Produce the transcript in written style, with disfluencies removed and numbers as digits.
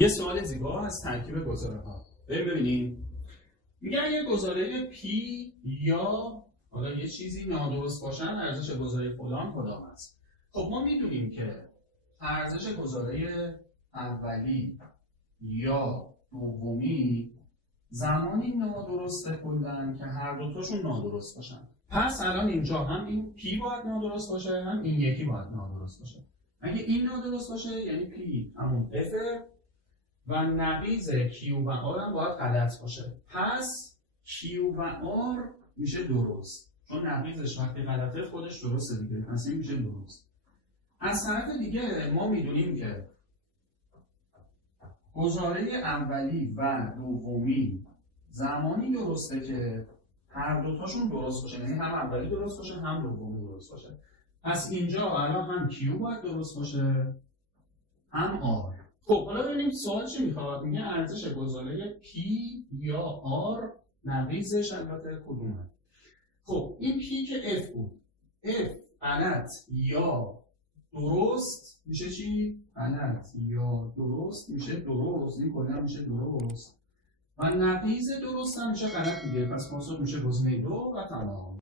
یه سوال زیبا از ترکیب گزاره ها. ببینید میگه اگه گزاره P یا حالا یه چیزی نادرست باشن ارزش گزاره فلان کدام است. خب ما میدونیم که ارزش گزاره اولی یا دومی زمانی نادرسته کلن که هر دوتاشون نادرست باشن. پس الان اینجا هم این P باید نادرست باشه هم این یکی باید نادرست باشه. اگه این نادرست باشه یعنی P همون F و نقیض Q و R هم باید غلط باشه. پس Q و R میشه درست. چون نقیضش وقتی غلطه خودش درسته دیگه. پس این میشه درست. از طرف دیگه ما میدونیم که گزاره اولی و دومی زمانی درسته که هر دوتاشون درست باشه. یعنی هم اولی درست باشه هم دومی درست باشه. پس اینجا الان هم Q باید درست باشه هم R. خب حالا ببینیم سوال چی میخواد. میگه ارزش گزاره P یا R نقیضش البته کدومه. خب این P که F بود. F غلط یا درست میشه چی؟ غلط یا درست میشه درست. این کلا میشه درست و نقیض درست هم میشه غلط دیگه. پس پاسخ میشه گزینه 2 و تمام.